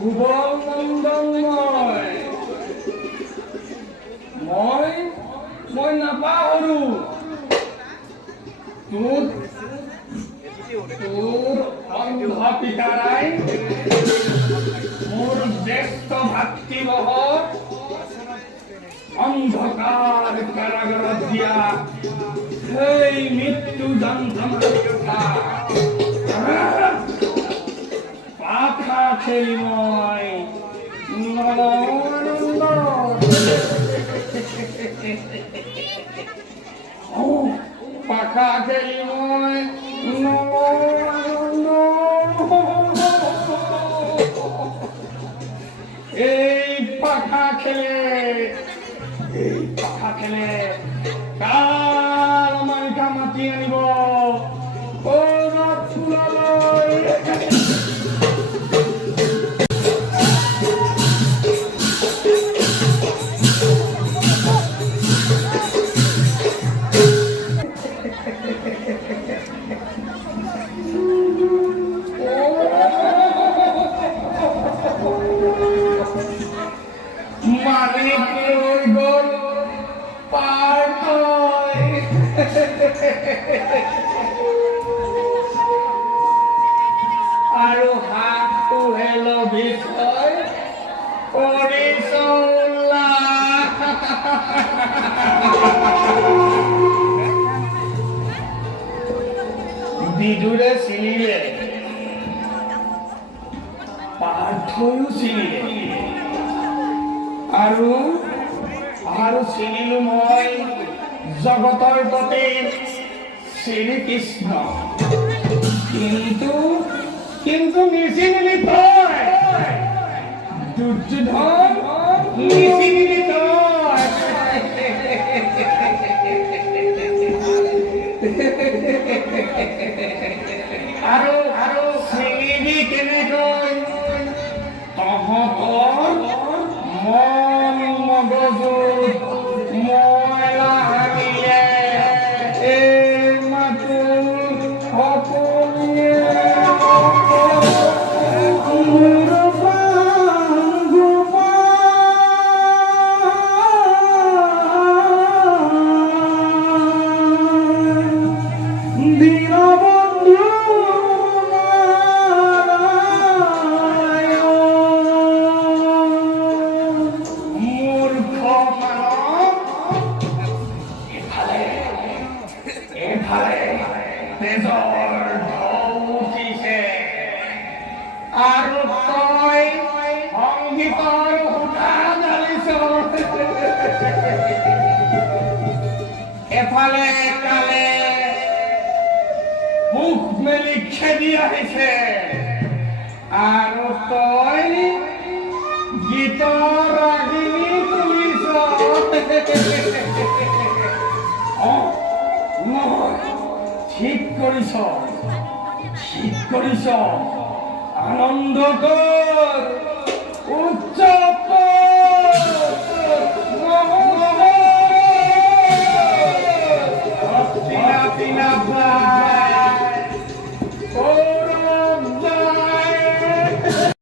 সুবল নন্দনময় মই নাপাহৰো তোৰ অন্ধ পিতাৰাই মোৰ জ্যেষ্ঠ ভাতৃবহ অন্ধকাৰ কাৰাগাৰত দিয়া সেই মৃত্যু যন্ত্ৰণাৰ কথা পাঠা খেলি মই নৰনানন্দ পাখা খেলি মই নৰনানন্দ এই পাখা খেলে কাল মাইকা মাতি আনিব ফুলালৈ আৰু হাতটো হেলো বিষয় কৰিছলা বিদুৰে চিনিলে পাৰ্থয়ো চিনিলে আৰু চিনিলো মই জগতৰ পতি শ্ৰীকৃষ্ণ কিন্তু নিচিনিলি তই দুৰ্যোধন নিচিনিলি তই আৰু চিনিবি কেনেকৈ তহঁতৰ মন মগজুত ময়লা হাৰিলে এই মাতো সকলোৱে আৰু তই সংগীতৰ সুতা জ্বালিছ এফালে কালে মুখ মেলি খেদি আহিছে আৰু তই গীতৰ ৰাগিনী তুলিছ ঠিক কৰিছ আনন্দ কৰ উচ্চ